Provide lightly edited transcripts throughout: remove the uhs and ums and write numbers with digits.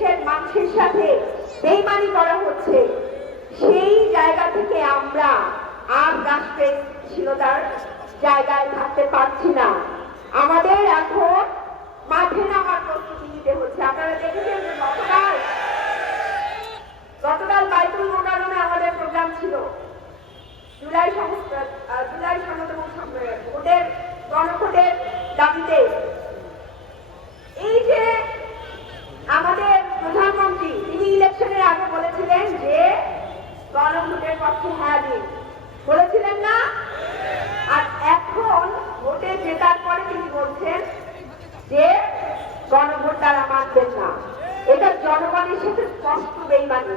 দেশের মানুষের সাথে বেইমানি করা হচ্ছে, সেই জায়গা থেকে আমরা আর রাষ্ট্রশীলতার জায়গায় থাকতে পারছি না। আমাদের এখন মাঠে নামার প্রস্তুতি নিতে হচ্ছে। আপনারা দেখেছেন যে গতকাল বাইতুল মোকাররমে আমাদের প্রোগ্রাম ছিল জুলাই সনদ এবং ভোটের গণভোটের দাবিতে। এই যে আমাদের প্রধানমন্ত্রী তিনি ইলেকশনের আগে বলেছিলেন যে গণভোটের পক্ষে হ্যাঁ দিন, বলেছিলেন না? আর এখন ভোটে জেতার পরে তিনি বলছেন যে গণভোট তারা মানবেন না। এটা জনগণের সাথে স্পষ্ট বেইমানি।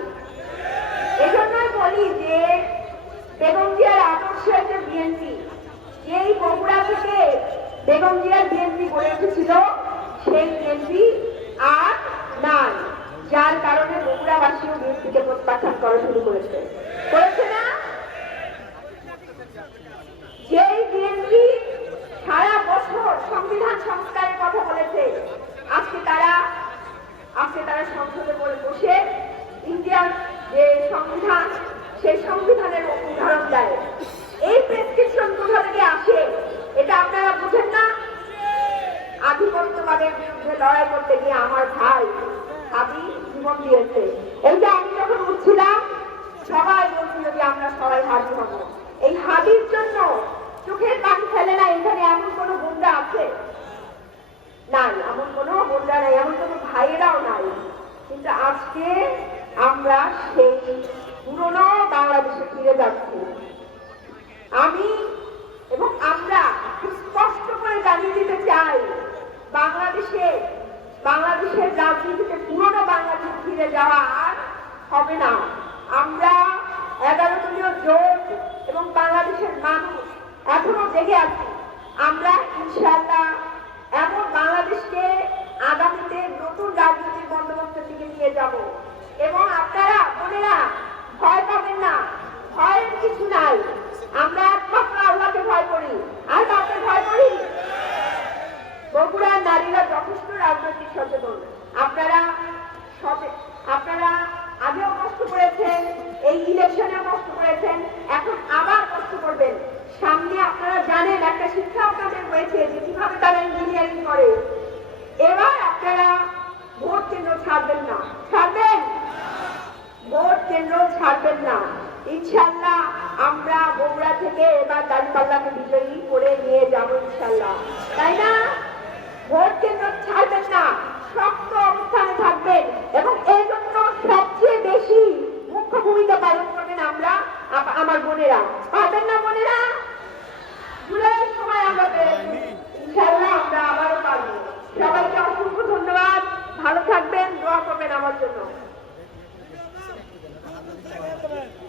এজন্যই বলি যে বেগম জিয়ার আদর্শ যে বিএনপি, যেই বগুড়া থেকে বেগম জিয়ার বিএনপি গড়ে উঠেছিল, সেই বিএনপি আর নাই, যার কারণে বগুড়াবাসীও বিএনপিকে প্রত্যাখ্যান করা শুরু করেছে না? যেই বিএনপি সারা বছর সংবিধান সংস্কারের কথা বলেছে, আজকে তারা সংসদে বসে ইন্ডিয়ার যে সংবিধান, সেই সংবিধানের উদাহরণ দেয়। এই প্রেসক্রিপশন কোথা থেকে আসে এটা আপনারা বুঝেন না? আধিপত্যবাদের বিরুদ্ধে লড়াই করতে গিয়ে আমার ভাই হাদি জীবন দিয়েছে। এই যে আমি যখন উঠছিলাম সবাই বলছিল যে আমরা সবাই হাদি হব। এই হাদির জন্য চোখের পানি ফেলে না এখানে এমন কোনো গুন্ডা আছে? নাই, এমন কোনো গুন্ডা নাই, এমন কোনো ভাইয়েরাও নাই। কিন্তু আজকে আমরা সেই পুরনো বাংলাদেশে ফিরে যাচ্ছি। আমি এবং আমরা স্পষ্ট করে জানিয়ে দিতে চাই, বাংলাদেশের রাজনীতিতে পুরনো বাংলাদেশে ফিরে যাওয়া আর হবে না। আমরা 11 দলীয় জোট এবং বাংলাদেশের মানুষ এখনো জেগে আছি। আমরা ইনশাআল্লাহ এমন বাংলাদেশকে আগামীতে নতুন রাজনৈতিক বন্দোবস্তের দিকে নিয়ে যাব। এবং আপনারা বোনেরা ভয় পাবেন না, ভয়ের কিছু নাই। আমরা একমাত্র আল্লাহকে ভয় করি। আর কাউকে ভয় করি? বগুড়ার নারীরা যথেষ্ট রাজনৈতিক সচেতন। আপনারা আগেও কষ্ট করেছেন, এই ইলেকশনেও কষ্ট করেছেন, এখন আবার কষ্ট করবেন। সামনে আপনারা জানেন একটা শিক্ষা আপনাদের হয়েছে যে কিভাবে তারা ইঞ্জিনিয়ারিং করে। এবার আপনারা ভোট কেন্দ্র ছাড়বেন না, ভোট কেন্দ্র ছাড়বেন না। ইনশাআল্লাহ আমরা বগুড়া থেকে এবার দাঁড়িপাল্লাকে বিজয়ী করে নিয়ে যাবো ইনশাআল্লাহ, তাই না? ভোট কেন্দ্র ছাড়বেন না, শক্ত অবস্থানে থাকবেন এবং এই জন্য সবচেয়ে বেশি মুখ্য ভূমিকা পালন করবেন আমরা, আমার বোনেরা। পারবেন না বোনেরা?